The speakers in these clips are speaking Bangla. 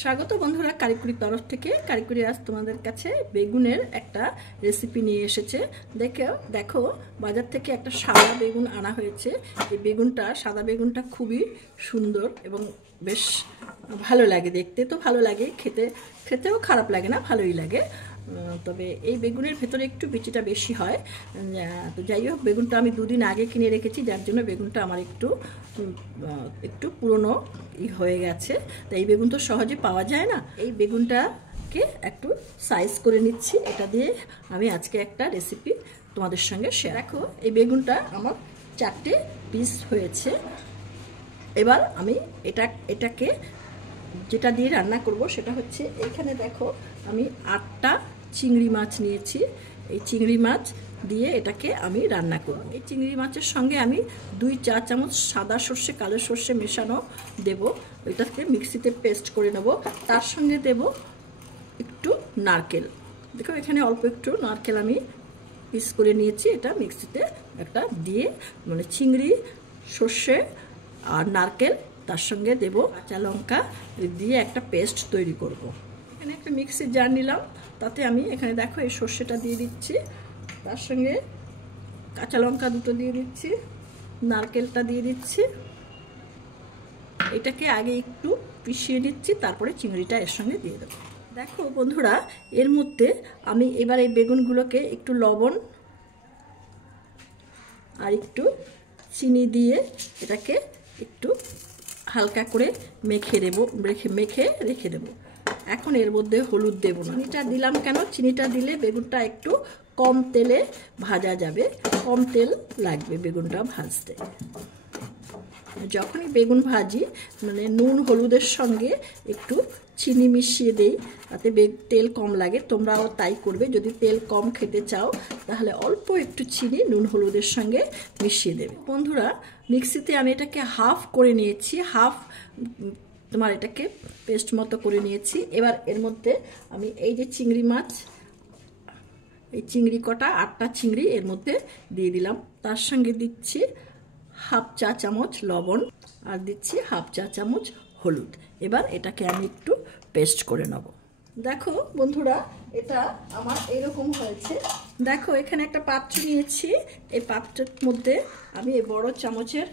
স্বাগত বন্ধুরা, কারিকুরির তরফ থেকে। কারিকুরি আজ তোমাদের কাছে বেগুনের একটা রেসিপি নিয়ে এসেছে। দেখো বাজার থেকে একটা সাদা বেগুন আনা হয়েছে। এই বেগুনটা, সাদা বেগুনটা খুবই সুন্দর এবং বেশ ভালো লাগে দেখতে, তো ভালো লাগে, খেতেও খারাপ লাগে না, ভালোই লাগে। তবে এই বেগুনের ভেতরে একটু বিচিটা বেশি হয়। তো যাই হোক, বেগুনটা আমি দুদিন আগে কিনে রেখেছি, যার জন্য বেগুনটা আমার একটু পুরনো হয়ে গেছে। তো এই বেগুন তো সহজে পাওয়া যায় না। এই বেগুনটাকে একটু সাইজ করে নিচ্ছি। এটা দিয়ে আমি আজকে একটা রেসিপি তোমাদের সঙ্গে শেয়ার। দেখো এই বেগুনটা আমার 4টে পিস হয়েছে। এবার আমি এটাকে যেটা দিয়ে রান্না করব সেটা হচ্ছে, এইখানে দেখো আমি 8টা চিংড়ি মাছ নিয়েছি। এই চিংড়ি মাছ দিয়ে এটাকে আমি রান্না করব। এই চিংড়ি মাছের সঙ্গে আমি 2 চা চামচ সাদা সর্ষে কালো সর্ষে মেশানো দেব। ওইটাকে মিক্সিতে পেস্ট করে নেব। তার সঙ্গে দেব একটু নারকেল। দেখো এখানে অল্প একটু নারকেল আমি পিস করে নিয়েছি। এটা মিক্সিতে একটা দিয়ে, মানে চিংড়ি, সর্ষে আর নারকেল, তার সঙ্গে দেব কাঁচা লঙ্কা দিয়ে একটা পেস্ট তৈরি করব। এখানে একটা মিক্সির জার নিলাম, তাতে আমি এখানে দেখো এই সর্ষেটা দিয়ে দিচ্ছি, তার সঙ্গে কাঁচা লঙ্কা দুটো দিয়ে দিচ্ছি, নারকেলটা দিয়ে দিচ্ছি। এটাকে আগে একটু পিষিয়ে নিচ্ছি, তারপরে চিংড়িটা এর সঙ্গে দিয়ে দেবো। দেখো বন্ধুরা, এর মধ্যে আমি এবার এই বেগুনগুলোকে একটু লবণ আর একটু চিনি দিয়ে এটাকে একটু হালকা করে মেখে রেখে দেবো। এখন এর মধ্যে হলুদ দেবো না। চিনিটা দিলাম কেন? চিনিটা দিলে বেগুনটা একটু কম তেলে ভাজা যাবে, কম তেল লাগবে বেগুনটা ভাজতে। যখনই বেগুন ভাজি, মানে নুন হলুদের সঙ্গে একটু চিনি মিশিয়ে দেই, তাতে তেল কম লাগে। তোমরাও তাই করবে। যদি তেল কম খেতে চাও তাহলে অল্প একটু চিনি নুন হলুদের সঙ্গে মিশিয়ে দেবে। বন্ধুরা, মিক্সিতে আমি এটাকে হাফ করে নিয়েছি, এটাকে পেস্ট মতো করে নিয়েছি। এবার এর মধ্যে আমি এই যে চিংড়ি মাছ, এই চিংড়ি কটা 8টা চিংড়ি এর মধ্যে দিয়ে দিলাম। তার সঙ্গে দিচ্ছি হাফ চা চামচ লবণ আর দিচ্ছি হাফ চা চামচ হলুদ। এবার এটাকে আমি একটু পেস্ট করে নেব। দেখো বন্ধুরা, এটা আমার এরকম হয়েছে। দেখো এখানে একটা পাত্র নিয়েছি। এই পাত্রের মধ্যে আমি এই বড় চামচের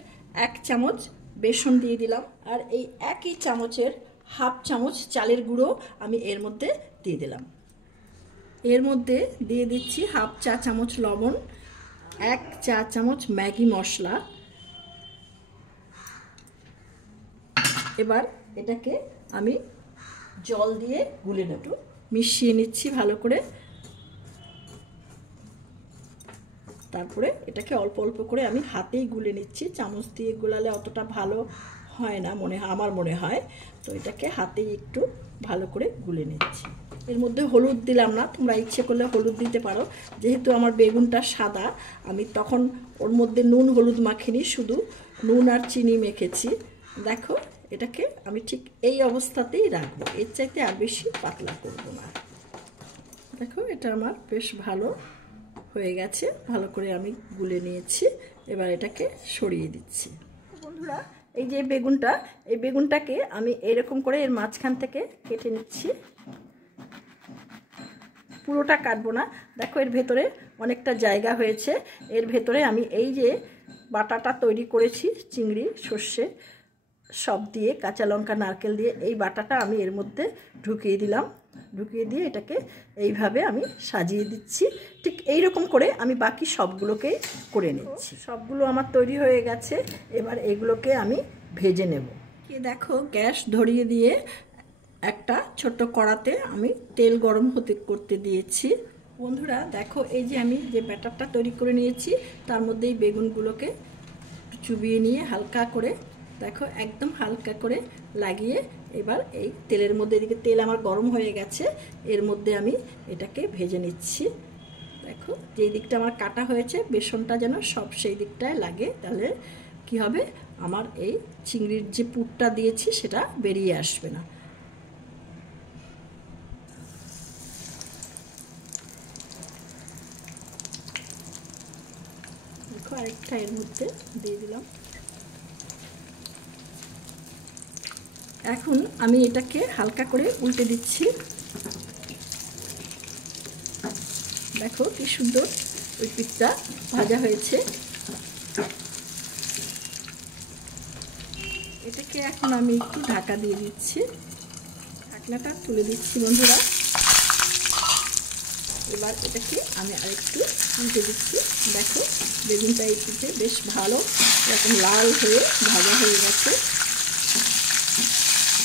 1 চামচ বেসন দিয়ে দিলাম, আর এই একই চামচের হাফ চামচ চালের গুঁড়ো আমি এর মধ্যে দিয়ে দিলাম। এর মধ্যে দিয়ে দিচ্ছি হাফ চা চামচ লবণ, 1 চা চামচ ম্যাগি মশলা। এবার এটাকে আমি জল দিয়ে গুলে নেব, মিশিয়ে নিচ্ছি ভালো করে। তারপরে এটাকে অল্প অল্প করে আমি হাতেই গুলে নিচ্ছি। চামচ দিয়ে গুলালে অতটা ভালো হয় না আমার মনে হয়। তো এটাকে হাতেই একটু ভালো করে গুলে নিচ্ছি। এর মধ্যে হলুদ দিলাম না, তোমরা ইচ্ছে করলে হলুদ দিতে পারো। যেহেতু আমার বেগুনটা সাদা, আমি তখন ওর মধ্যে নুন হলুদ মাখিনি, শুধু নুন আর চিনি মেখেছি। দেখো এটাকে আমি ঠিক এই অবস্থাতেই রাখবো, এর চাইতে আর বেশি পাতলা করব না। দেখো এটা আমার বেশ ভালো হয়ে গেছে, ভালো করে আমি গুলে নিয়েছি। এবার এটাকে সরিয়ে দিচ্ছি। বন্ধুরা, এই যে বেগুনটা, এই বেগুনটাকে আমি এরকম করে এর মাঝখান থেকে কেটে নিচ্ছি। পুরোটা কাটবো না। দেখো এর ভেতরে অনেকটা জায়গা হয়েছে। এর ভেতরে আমি এই যে বাটাটা তৈরি করেছি, চিংড়ি, সর্ষে সব দিয়ে, কাঁচা লঙ্কা, নারকেল দিয়ে, এই বাটাটা আমি এর মধ্যে ঢুকিয়ে দিলাম। ঢুকিয়ে দিয়ে এটাকে এইভাবে আমি সাজিয়ে দিচ্ছি। ঠিক এই রকম করে আমি বাকি সবগুলোকে করে নিচ্ছি। সবগুলো আমার তৈরি হয়ে গেছে। এবার এগুলোকে আমি ভেজে নেব। দেখো গ্যাস ধরিয়ে দিয়ে একটা ছোট্ট কড়াতে আমি তেল গরম করতে দিয়েছি। বন্ধুরা দেখো, এই যে আমি যে ব্যাটারটা তৈরি করে নিয়েছি, তার মধ্যে এই বেগুনগুলোকে চুবিয়ে নিয়ে হালকা করে, দেখো একদম হালকা করে লাগিয়ে, এবার এই তেলের মধ্যে, এদিকে তেল আমার গরম হয়ে গেছে, এর মধ্যে আমি এটাকে ভেজে নিচ্ছি। দেখো যেই দিকটা আমার কাটা হয়েছে, বেসনটা যেন সব সেই দিকটায় লাগে, তাহলে কি হবে, আমার এই চিংড়ির যে পুরটা দিয়েছি সেটা বেরিয়ে আসবে না। দেখো আরেকটা এর মধ্যে দিয়ে দিলাম। এখন আমি এটাকে হালকা করে উল্টে দিচ্ছি। দেখো কি সুন্দর ওই পিঠটা ভাজা হয়েছে। এটাকে এখন আমি একটু ঢাকা দিয়ে দিচ্ছি। ঢাকনাটা তুলে দিচ্ছি বন্ধুরা। এবার এটাকে আমি আরেকটু উল্টে দিচ্ছি। দেখো বেগুনটা এই পিঠে বেশ ভালো এরকম লাল হয়ে ভাজা হয়ে গেছে,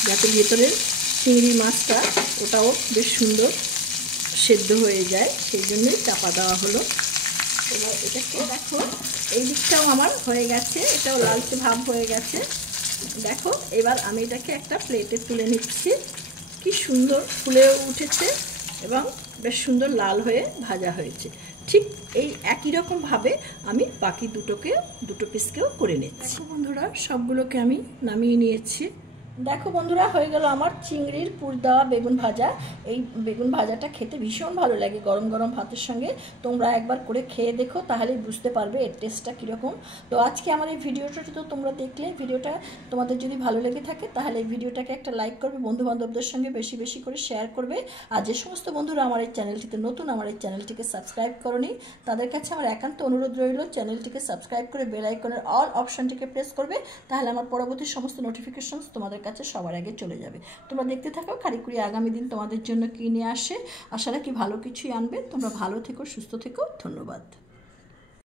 যাতে ভেতরের চিংড়ি মাছটা ওটাও বেশ সুন্দর সেদ্ধ হয়ে যায়, সেই জন্যই চাপা দেওয়া হলো। এবার এটাকে দেখো এই দিকটাও আমার হয়ে গেছে, এটাও লালচে ভাব হয়ে গেছে। দেখো এবার আমি এটাকে একটা প্লেটে তুলে নিচ্ছি। কি সুন্দর ফুলেও উঠেছে এবং বেশ সুন্দর লাল হয়ে ভাজা হয়েছে। ঠিক এই একই রকমভাবে আমি বাকি দুটো পিসকেও করে নিচ্ছি। দেখো বন্ধুরা সবগুলোকে আমি নামিয়ে নিয়েছি। দেখো বন্ধুরা হয়ে গেল আমার চিংড়ির পুর দেওয়া বেগুন ভাজা। এই বেগুন ভাজাটা খেতে ভীষণ ভালো লাগে গরম গরম ভাতের সঙ্গে। তোমরা একবার করে খেয়ে দেখো, তাহলেই বুঝতে পারবে এর টেস্টটা কীরকম। তো আজকে আমার এই ভিডিওটা তো তোমরা দেখলে, ভিডিওটা তোমাদের যদি ভালো লেগে থাকে তাহলে এই ভিডিওটাকে একটা লাইক করবে, বন্ধুবান্ধবদের সঙ্গে বেশি বেশি করে শেয়ার করবে। আর যে সমস্ত বন্ধুরা আমার এই চ্যানেলটিতে নতুন, আমার এই চ্যানেলটিকে সাবস্ক্রাইব করনি, তাদের কাছে আমার একান্ত অনুরোধ রইল চ্যানেলটিকে সাবস্ক্রাইব করে বেল আইকনের অল অপশনটিকে প্রেস করবে, তাহলে আমার পরবর্তী সমস্ত নোটিফিকেশনস তোমাদের কাছে সবার আগে চলে যাবে। তোমরা দেখতে থাকো কারিকুরি আগামী দিন তোমাদের জন্য কি নিয়ে আসে। আশা রাখি ভালো কিছুই আনবে। তোমরা ভালো থেকো, সুস্থ থেকো। ধন্যবাদ।